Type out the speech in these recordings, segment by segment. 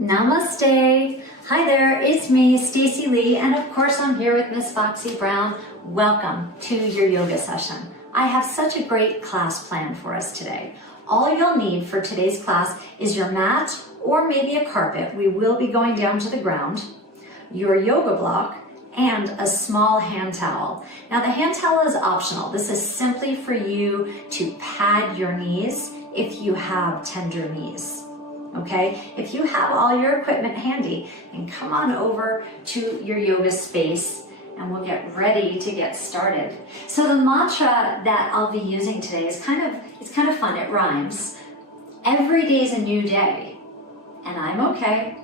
Namaste. Hi there, it's me, Stacey Lei, and of course I'm here with Miss Foxy Brown. Welcome to your yoga session. I have such a great class planned for us today. All you'll need for today's class is your mat or maybe a carpet. We will be going down to the ground, your yoga block, and a small hand towel. Now the hand towel is optional. This is simply for you to pad your knees if you have tender knees. Okay, if you have all your equipment handy, then come on over to your yoga space and we'll get ready to get started. So the mantra that I'll be using today is kind of fun. It rhymes. Every day is a new day, and I'm okay.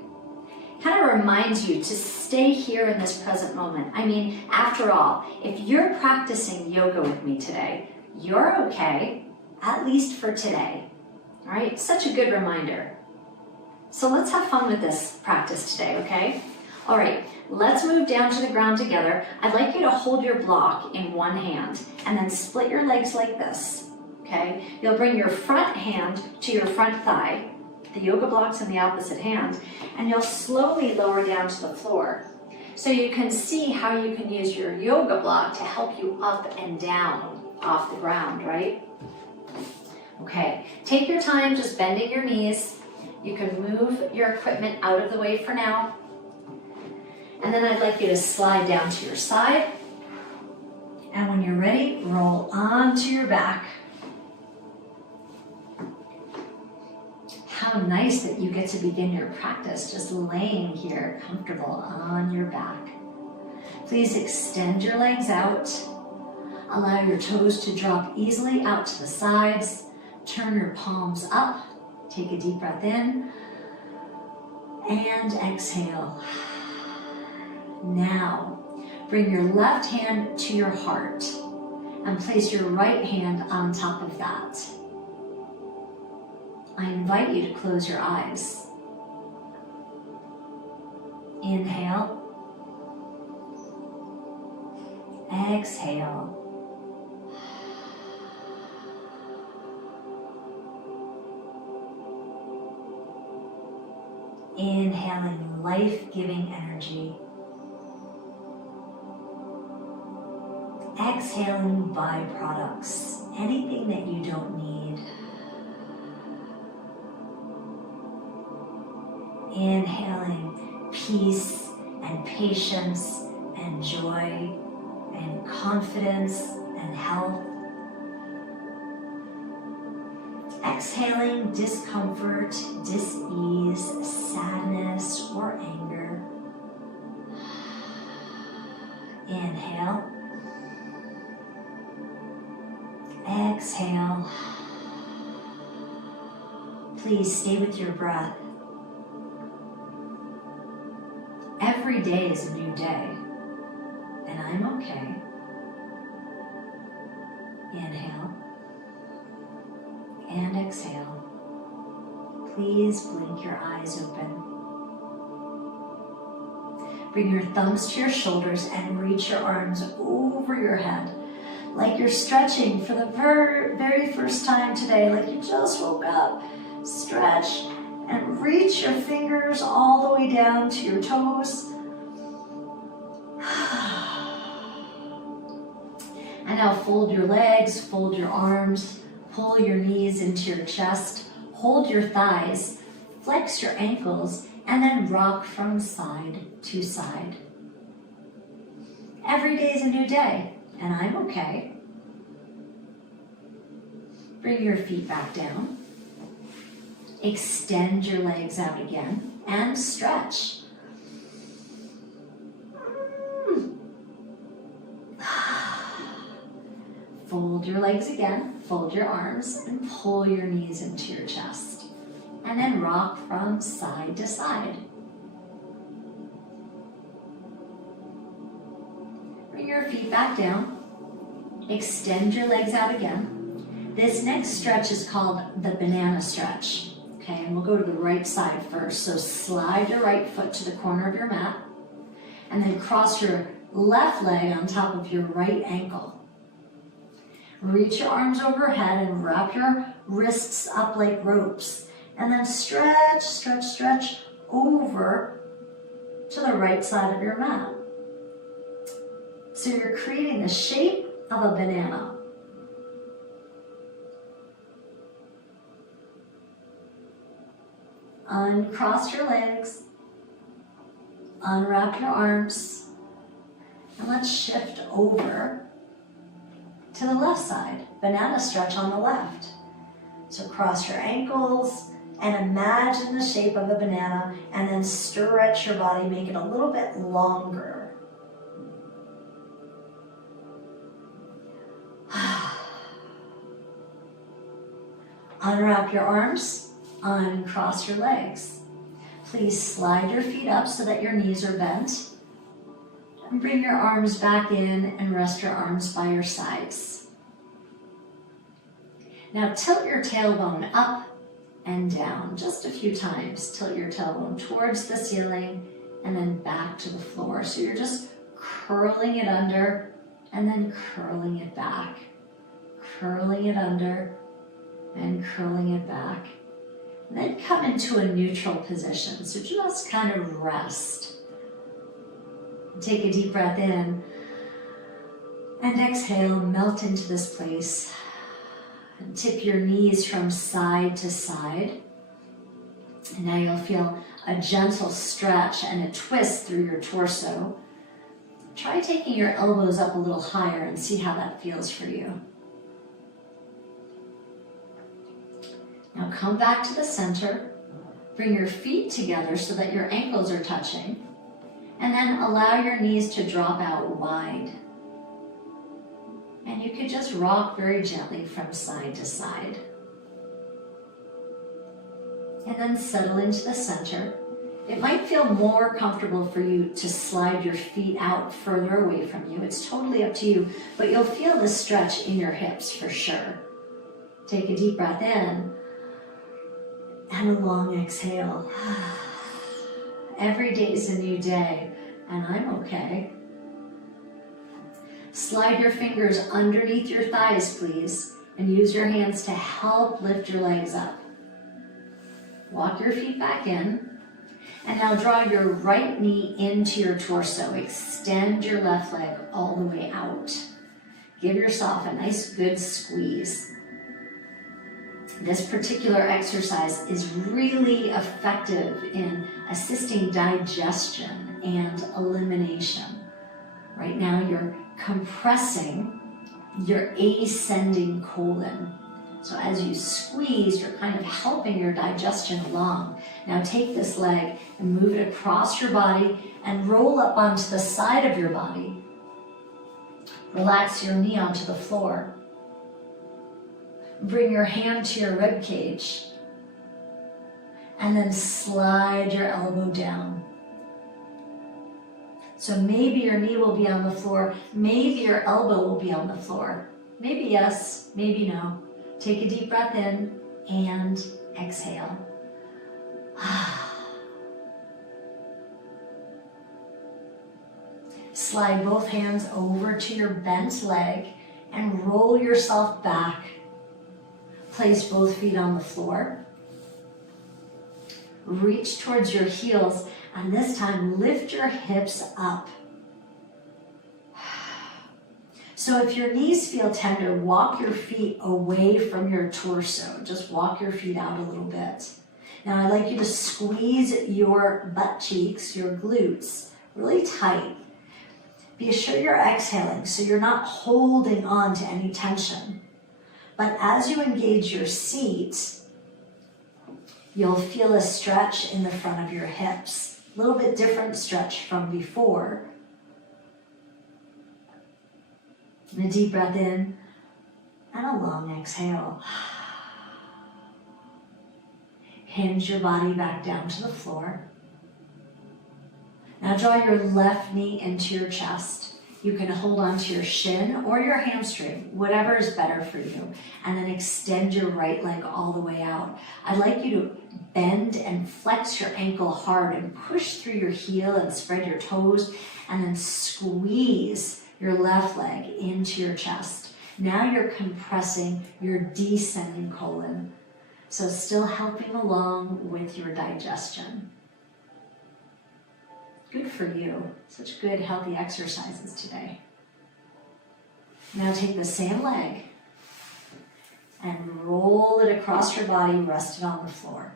Kind of reminds you to stay here in this present moment. I mean, after all, if you're practicing yoga with me today, you're okay, at least for today. All right, such a good reminder. So let's have fun with this practice today, okay? All right, let's move down to the ground together. I'd like you to hold your block in one hand and then split your legs like this, okay? You'll bring your front hand to your front thigh. The yoga block's in the opposite hand, and you'll slowly lower down to the floor. So you can see how you can use your yoga block to help you up and down off the ground, right? Okay, take your time just bending your knees. You can move your equipment out of the way for now. And then I'd like you to slide down to your side. And when you're ready, roll onto your back. How nice that you get to begin your practice just laying here comfortable on your back. Please extend your legs out. Allow your toes to drop easily out to the sides. Turn your palms up. Take a deep breath in and exhale. Now, bring your left hand to your heart and place your right hand on top of that. I invite you to close your eyes. Inhale. Exhale. Inhaling life-giving energy. Exhaling byproducts, anything that you don't need. Inhaling peace and patience and joy and confidence and health. Exhaling discomfort, dis-ease, sadness, or anger. Inhale. Exhale. Please stay with your breath. Every day is a new day, and I'm okay. Inhale. And exhale. Please blink your eyes open. Bring your thumbs to your shoulders and reach your arms over your head, like you're stretching for the very first time today, like you just woke up. Stretch and reach your fingers all the way down to your toes. And now fold your legs, fold your arms, pull your knees into your chest, hold your thighs, flex your ankles, and then rock from side to side. Every day is a new day, and I'm okay. Bring your feet back down. Extend your legs out again and stretch. Fold your legs again, fold your arms, and pull your knees into your chest. And then rock from side to side. Bring your feet back down. Extend your legs out again. This next stretch is called the banana stretch. Okay, and we'll go to the right side first. So slide your right foot to the corner of your mat, and then cross your left leg on top of your right ankle. Reach your arms overhead and wrap your wrists up like ropes. And then stretch, stretch, stretch. over to the right side of your mat. So you're creating the shape of a banana. Uncross your legs, unwrap your arms, and let's shift over to the left side. Banana stretch on the left. So cross your ankles and imagine the shape of a banana, and then stretch your body, make it a little bit longer. Unwrap your arms, uncross your legs. Please slide your feet up so that your knees are bent. And bring your arms back in and rest your arms by your sides. Now tilt your tailbone up and down just a few times. Tilt your tailbone towards the ceiling and then back to the floor. So you're just curling it under and then curling it back. Curling it under and curling it back. And then come into a neutral position. So just kind of rest. Take a deep breath in and exhale, melt into this place. And tip your knees from side to side. And now you'll feel a gentle stretch and a twist through your torso. Try taking your elbows up a little higher and see how that feels for you. Now come back to the center. Bring your feet together so that your ankles are touching. And then allow your knees to drop out wide. And you could just rock very gently from side to side. And then settle into the center. It might feel more comfortable for you to slide your feet out further away from you. It's totally up to you, but you'll feel the stretch in your hips for sure. Take a deep breath in and a long exhale. Every day is a new day, and I'm okay. Slide your fingers underneath your thighs, please, and use your hands to help lift your legs up. Walk your feet back in, and now draw your right knee into your torso. Extend your left leg all the way out. Give yourself a nice good squeeze. This particular exercise is really effective in assisting digestion and elimination. Right now you're compressing your ascending colon. So as you squeeze, you're kind of helping your digestion along. Now take this leg and move it across your body and roll up onto the side of your body. Relax your knee onto the floor. Bring your hand to your rib cage. And then slide your elbow down. So maybe your knee will be on the floor, maybe your elbow will be on the floor. Maybe yes, maybe no. Take a deep breath in and exhale. Slide both hands over to your bent leg and roll yourself back. Place both feet on the floor. Reach towards your heels, and this time lift your hips up. So if your knees feel tender, walk your feet away from your torso. Just walk your feet out a little bit. Now I'd like you to squeeze your butt cheeks, your glutes, really tight. Be sure you're exhaling so you're not holding on to any tension. But as you engage your seat, you'll feel a stretch in the front of your hips. A little bit different stretch from before. And a deep breath in and a long exhale. Hinge your body back down to the floor. Now draw your left knee into your chest. You can hold onto your shin or your hamstring, whatever is better for you. And then extend your right leg all the way out. I'd like you to bend and flex your ankle hard and push through your heel and spread your toes. And then squeeze your left leg into your chest. Now you're compressing your descending colon. So still helping along with your digestion. Good for you. Such good, healthy exercises today. Now take the same leg and roll it across your body, rested on the floor.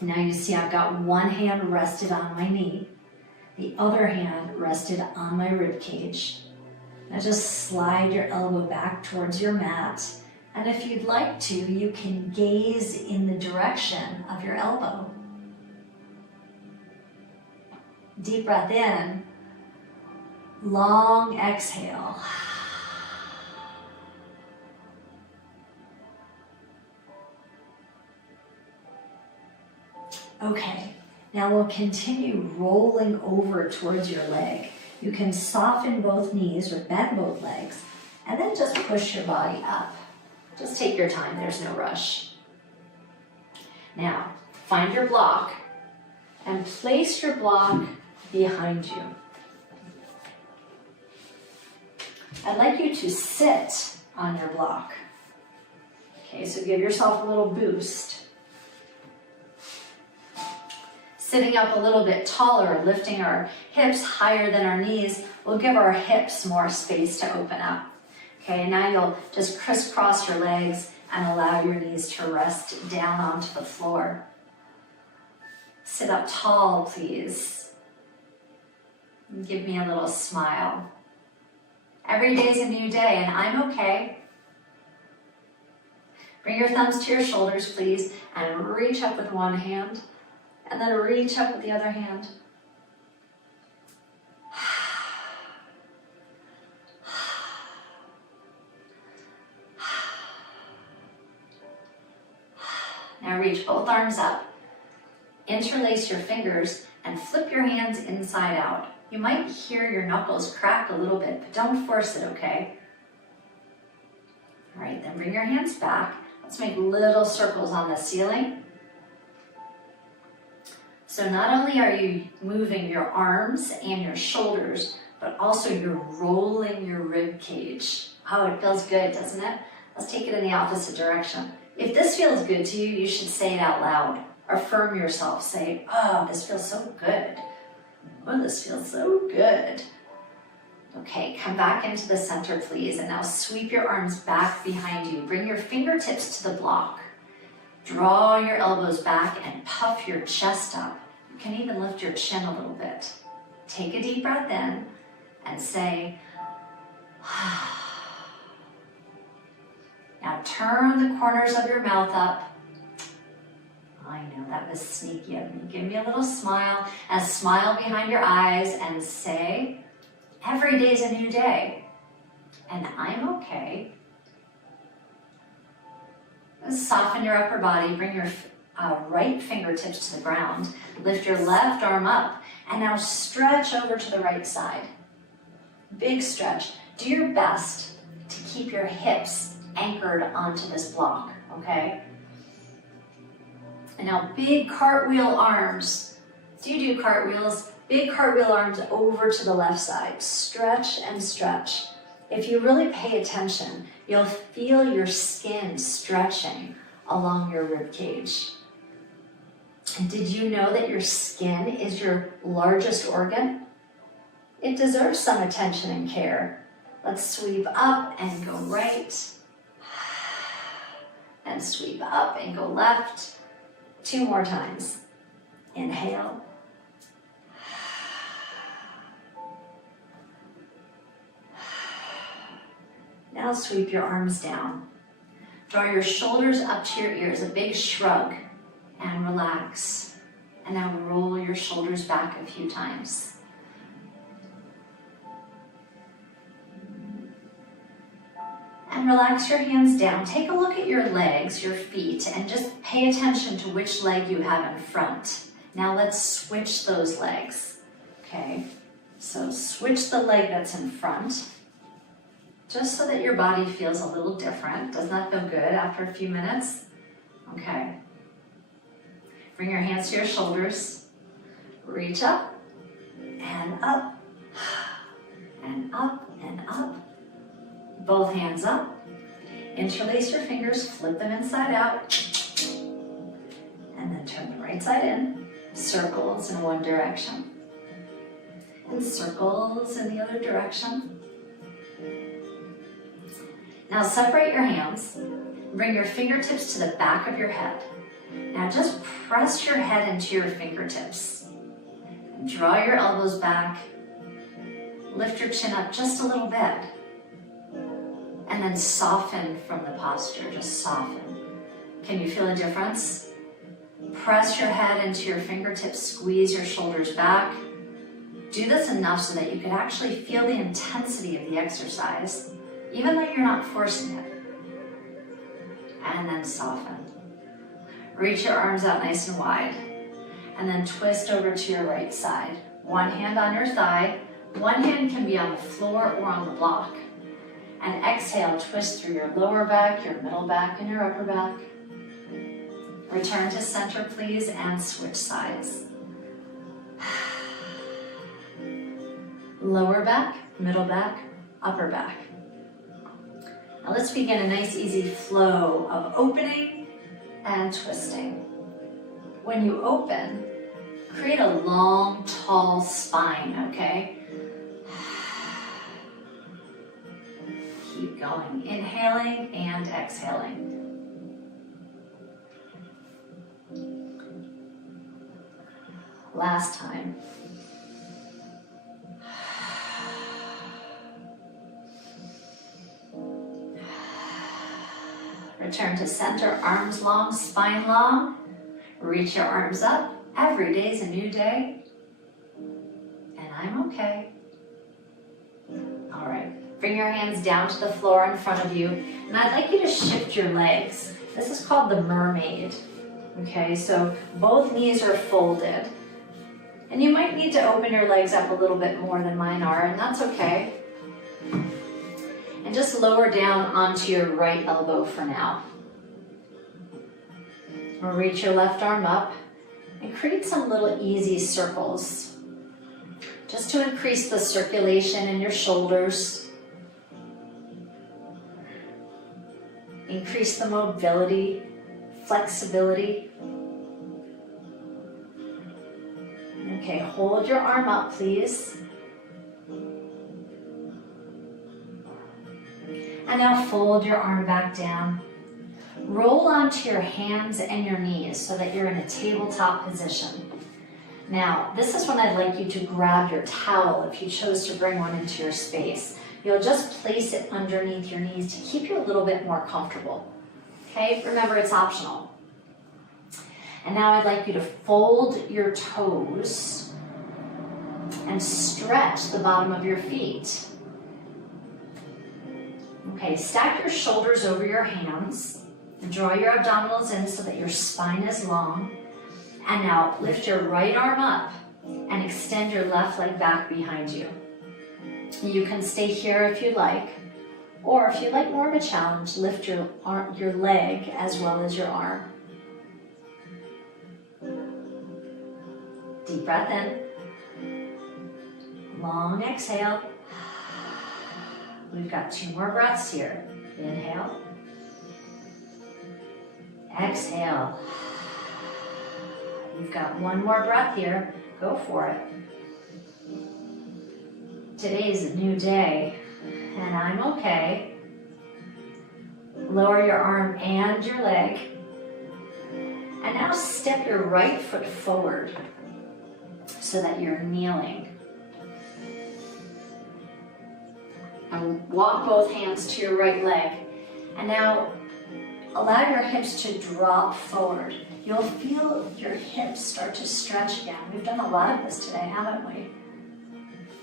Now you see I've got one hand rested on my knee, the other hand rested on my rib cage. Now just slide your elbow back towards your mat, and if you'd like to, you can gaze in the direction of your elbow. Deep breath in, long exhale. Okay, now we'll continue rolling over towards your leg. You can soften both knees or bend both legs, and then just push your body up. Just take your time, there's no rush. Now, find your block and place your block behind you. I'd like you to sit on your block. Okay, so give yourself a little boost. Sitting up a little bit taller, lifting our hips higher than our knees, will give our hips more space to open up. Okay, now you'll just crisscross your legs and allow your knees to rest down onto the floor. Sit up tall, please. And give me a little smile. Every day is a new day, and I'm okay. Bring your thumbs to your shoulders, please, and reach up with one hand, and then reach up with the other hand. Now reach both arms up, interlace your fingers, and flip your hands inside out. You might hear your knuckles crack a little bit, but don't force it, okay? All right, then bring your hands back. Let's make little circles on the ceiling. So not only are you moving your arms and your shoulders, but also you're rolling your rib cage. Oh, it feels good, doesn't it? Let's take it in the opposite direction. If this feels good to you, you should say it out loud. Affirm yourself. Say, oh, this feels so good. Oh, this feels so good. Okay, come back into the center, please. And now sweep your arms back behind you. Bring your fingertips to the block. Draw your elbows back and puff your chest up. You can even lift your chin a little bit. Take a deep breath in and say, now turn the corners of your mouth up. I know that was sneaky of me. Give me a little smile and smile behind your eyes and say, every day's a new day and I'm okay. Soften your upper body, bring your right fingertips to the ground, lift your left arm up, and now stretch over to the right side. Big stretch. Do your best to keep your hips anchored onto this block, okay? And now big cartwheel arms. Do you do cartwheels? Big cartwheel arms over to the left side. Stretch and stretch. If you really pay attention, you'll feel your skin stretching along your rib cage. And did you know that your skin is your largest organ? It deserves some attention and care. Let's sweep up and go right. And sweep up and go left. 2 more times. Inhale. Now sweep your arms down. Draw your shoulders up to your ears, a big shrug, and relax. And now roll your shoulders back a few times. And relax your hands down. Take a look at your legs, your feet, and just pay attention to which leg you have in front. Now let's switch those legs, okay? So switch the leg that's in front, just so that your body feels a little different. Doesn't that feel good after a few minutes? Okay. Bring your hands to your shoulders. Reach up, and up, and up, and up. Both hands up. Interlace your fingers, flip them inside out, and then turn the right side in. Circles in one direction. and circles in the other direction. Now separate your hands. Bring your fingertips to the back of your head. Now just press your head into your fingertips. Draw your elbows back. Lift your chin up just a little bit. And then soften from the posture, just soften. Can you feel a difference? Press your head into your fingertips, squeeze your shoulders back. Do this enough so that you can actually feel the intensity of the exercise, even though you're not forcing it. And then soften. Reach your arms out nice and wide. And then twist over to your right side. One hand on your thigh. One hand can be on the floor or on the block. And exhale, twist through your lower back, your middle back, and your upper back. Return to center, please, and switch sides. Lower back, middle back, upper back. Now let's begin a nice easy flow of opening and twisting. When you open, create a long, tall spine, okay? Keep going, inhaling and exhaling. Last time. Return to center, arms long, spine long. Reach your arms up. Every day is a new day. And I'm okay. All right, bring your hands down to the floor in front of you. And I'd like you to shift your legs. This is called the mermaid. Okay, so both knees are folded. And you might need to open your legs up a little bit more than mine are, and that's okay. And just lower down onto your right elbow for now. Or reach your left arm up and create some little easy circles, just to increase the circulation in your shoulders. Increase the mobility, flexibility. Okay, hold your arm up, please. And now fold your arm back down. Roll onto your hands and your knees so that you're in a tabletop position. Now, this is when I'd like you to grab your towel if you chose to bring one into your space. You'll just place it underneath your knees to keep you a little bit more comfortable. Okay, remember it's optional. And now I'd like you to fold your toes and stretch the bottom of your feet. Okay, stack your shoulders over your hands. And draw your abdominals in so that your spine is long. And now lift your right arm up and extend your left leg back behind you. You can stay here if you like, or if you like more of a challenge, lift your leg as well as your arm. Deep breath in. Long exhale. We've got 2 more breaths here. Inhale. Exhale. You've got 1 more breath here. Go for it. Today's a new day, and I'm okay. Lower your arm and your leg. And now step your right foot forward so that you're kneeling. And walk both hands to your right leg. And now allow your hips to drop forward. You'll feel your hips start to stretch again. We've done a lot of this today, haven't we?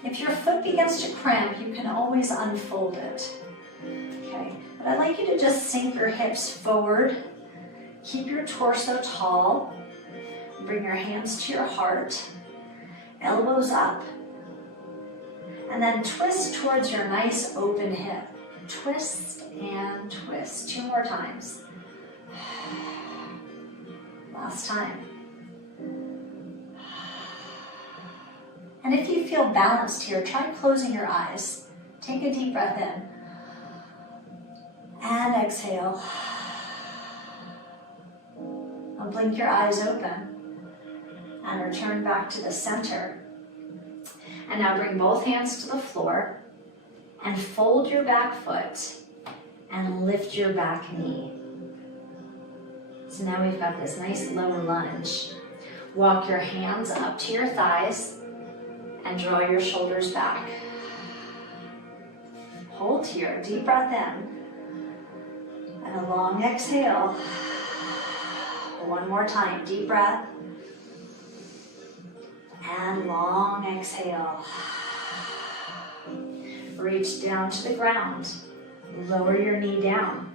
If your foot begins to cramp, you can always unfold it. Okay, but I'd like you to just sink your hips forward. Keep your torso tall. Bring your hands to your heart. Elbows up. And then twist towards your nice open hip. Twist and twist. 2 more times. Last time. And if you feel balanced here, try closing your eyes. Take a deep breath in. And exhale. And blink your eyes open. And return back to the center. And now bring both hands to the floor and fold your back foot and lift your back knee. So now we've got this nice low lunge. Walk your hands up to your thighs and draw your shoulders back. Hold here, deep breath in. And a long exhale. One more time, deep breath. And long exhale. Reach down to the ground. Lower your knee down.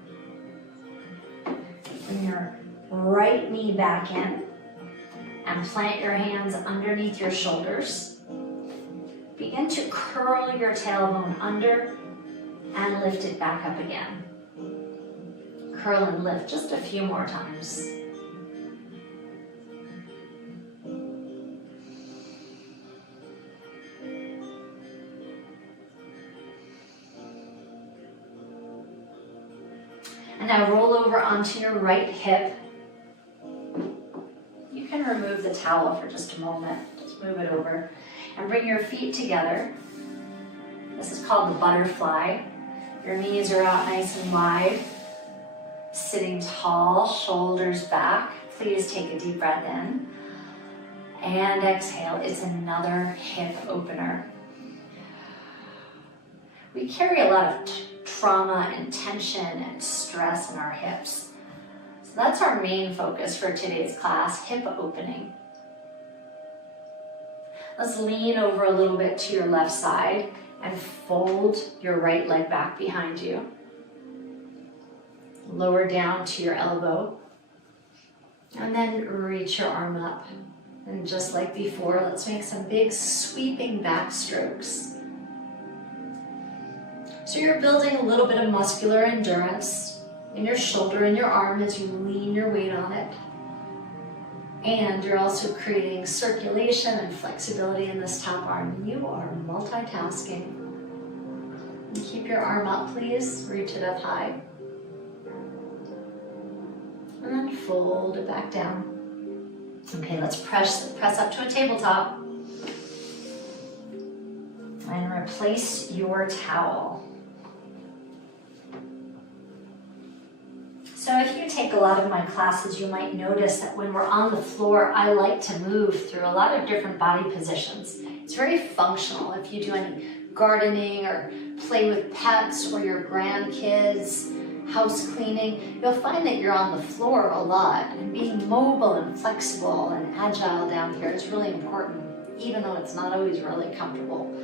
Bring your right knee back in and plant your hands underneath your shoulders. Begin to curl your tailbone under and lift it back up again. Curl and lift just a few more times. And now roll over onto your right hip. You can remove the towel for just a moment. Just move it over. And bring your feet together. This is called the butterfly. Your knees are out nice and wide. Sitting tall, shoulders back. Please take a deep breath in. And exhale. It's another hip opener. We carry a lot of trauma and tension and stress in our hips. So that's our main focus for today's class, hip opening. Let's lean over a little bit to your left side and fold your right leg back behind you. Lower down to your elbow. And then reach your arm up. And just like before, let's make some big sweeping back strokes. So you're building a little bit of muscular endurance in your shoulder and your arm as you lean your weight on it. And you're also creating circulation and flexibility in this top arm. You are multitasking. And keep your arm up, please. Reach it up high. And then fold it back down. Okay, let's press up to a tabletop. And replace your towel. So if you take a lot of my classes, you might notice that when we're on the floor, I like to move through a lot of different body positions. It's very functional. If you do any gardening or play with pets or your grandkids, house cleaning, you'll find that you're on the floor a lot. And being mobile and flexible and agile down here is really important, even though it's not always really comfortable.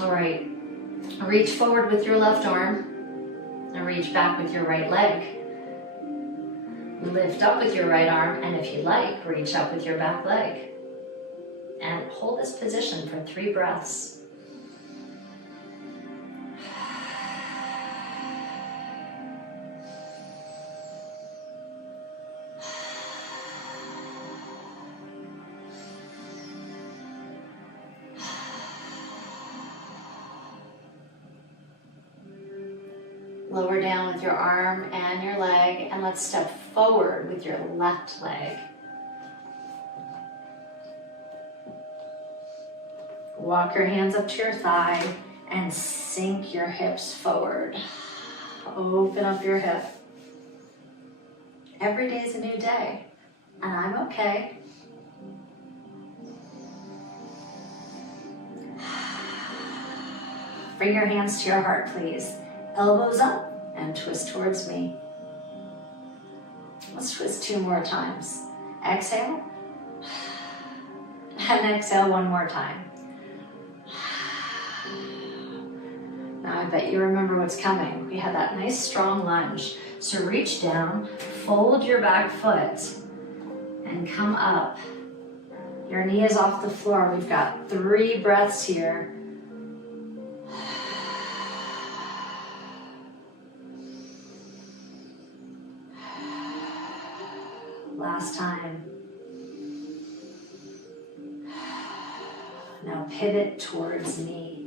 All right, reach forward with your left arm. And reach back with your right leg. Lift up with your right arm, and if you like, reach up with your back leg. And hold this position for 3 breaths. Lower down with your arm and your leg, and let's step forward with your left leg. Walk your hands up to your thigh and sink your hips forward. Open up your hip. Every day is a new day, and I'm okay. Bring your hands to your heart, please. Elbows up and twist towards me. Let's twist 2 more times. Exhale. And exhale 1 more time. Now I bet you remember what's coming. We had that nice strong lunge. So reach down, fold your back foot, and come up. Your knee is off the floor. We've got 3 breaths here. Last time. Now pivot towards me.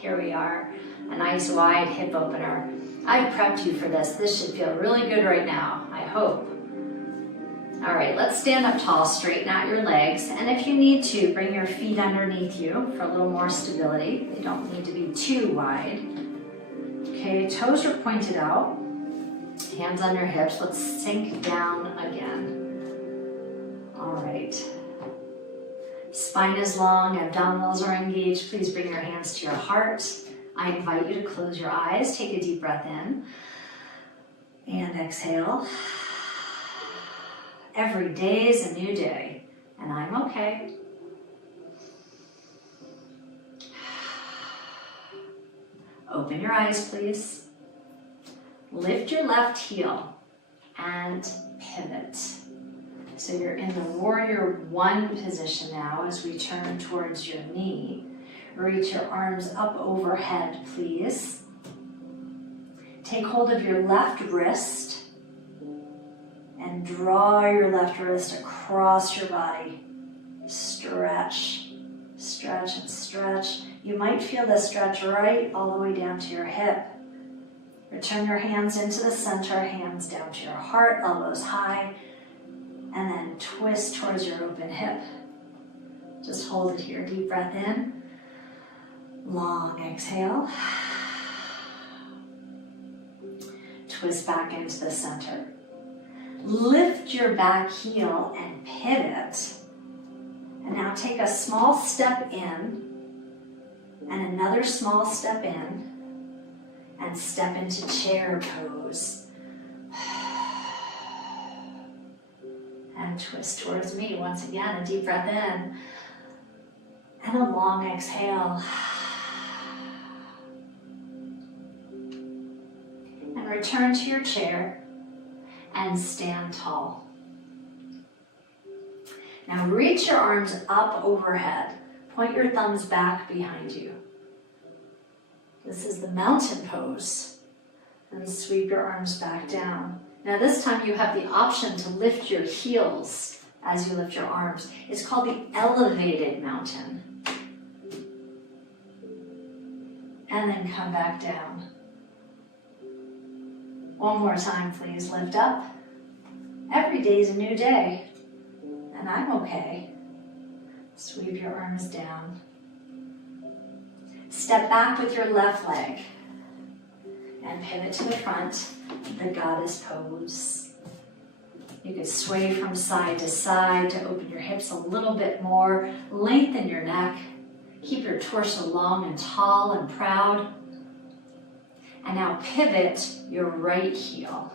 Here we are. A nice wide hip opener. I prepped you for this. This should feel really good right now, I hope. All right, let's stand up tall, straighten out your legs, and if you need to, bring your feet underneath you for a little more stability. They don't need to be too wide. Okay, toes are pointed out, hands on your hips. Let's sink down again. All right. Spine is long, abdominals are engaged. Please bring your hands to your heart. I invite you to close your eyes. Take a deep breath in and exhale. Every day is a new day, and I'm okay. Open your eyes, please. Lift your left heel and pivot. So you're in the warrior one position now as we turn towards your knee. Reach your arms up overhead, please. Take hold of your left wrist and draw your left wrist across your body. Stretch, stretch, and stretch. You might feel the stretch right all the way down to your hip. Return your hands into the center, hands down to your heart, elbows high, and then twist towards your open hip. Just hold it here. Deep breath in, long exhale. Twist back into the center. Lift your back heel and pivot. And now take a small step in and another small step in and step into chair pose. And twist towards me once again. A deep breath in and a long exhale. And return to your chair and stand tall. Now reach your arms up overhead. Point your thumbs back behind you. This is the mountain pose. And sweep your arms back down. Now this time you have the option to lift your heels as you lift your arms. It's called the elevated mountain. And then come back down. One more time, please. Lift up. Every day is a new day. And I'm okay. Sweep your arms down. Step back with your left leg. And pivot to the front, the goddess pose. You could sway from side to side to open your hips a little bit more. Lengthen your neck. Keep your torso long and tall and proud. And now pivot your right heel.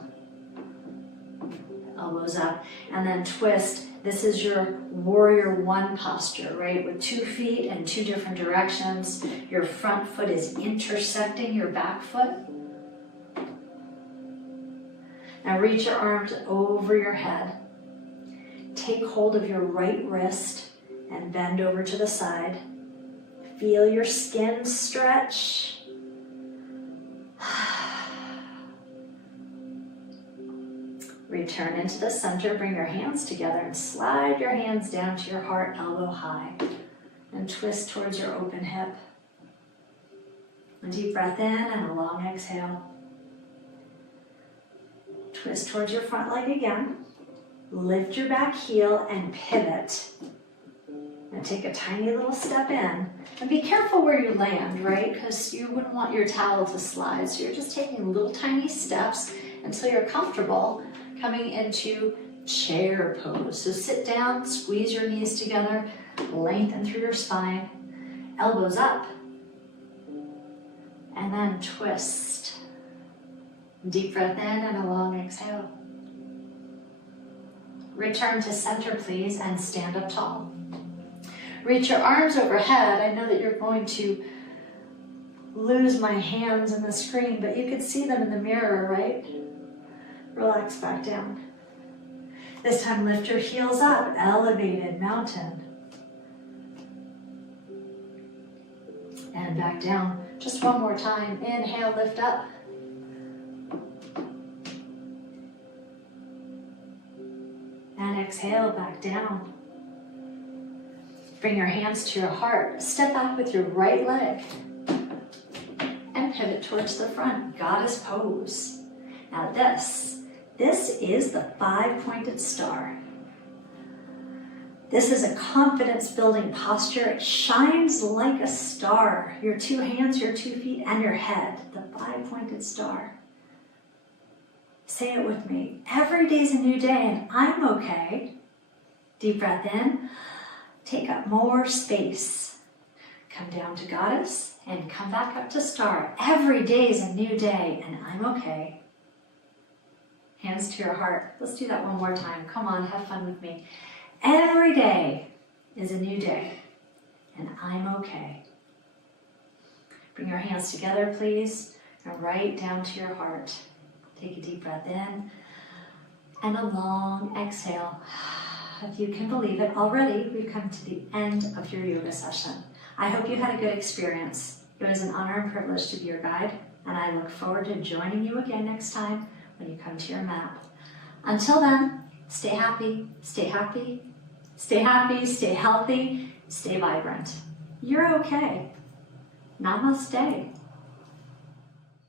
Elbows up, and then twist. This is your warrior one posture, right? With 2 feet in 2 different directions. Your front foot is intersecting your back foot. Now reach your arms over your head. Take hold of your right wrist and bend over to the side. Feel your skin stretch. Return into the center, bring your hands together and slide your hands down to your heart, elbow high, and twist towards your open hip. A deep breath in and a long exhale. Twist towards your front leg again. Lift your back heel and pivot. And take a tiny little step in. And be careful where you land, right? Because you wouldn't want your towel to slide. So you're just taking little tiny steps until you're comfortable coming into chair pose. So sit down, squeeze your knees together, lengthen through your spine, elbows up, and then twist. Deep breath in and a long exhale. Return to center, please, and stand up tall. Reach your arms overhead. I know that you're going to lose my hands in the screen, but you could see them in the mirror, right? Relax back down. This time lift your heels up, elevated mountain. And back down. Just one more time. Inhale, lift up. And exhale, back down. Bring your hands to your heart. Step back with your right leg. And pivot towards the front. Goddess pose. Now this is the 5-pointed star. This is a confidence-building posture. It shines like a star. Your 2 hands, your 2 feet, and your head, the 5-pointed star. Say it with me. Every day is a new day, and I'm okay. Deep breath in. Take up more space. Come down to goddess, and come back up to star. Every day is a new day, and I'm okay. Hands to your heart. Let's do that one more time. Come on, have fun with me. Every day is a new day, and I'm okay. Bring your hands together, please, and right down to your heart. Take a deep breath in, and a long exhale. If you can believe it, already we've come to the end of your yoga session. I hope you had a good experience. It was an honor and privilege to be your guide, and I look forward to joining you again next time when you come to your mat. Until then, stay happy, stay happy, stay happy, stay healthy, stay vibrant. You're okay. Namaste.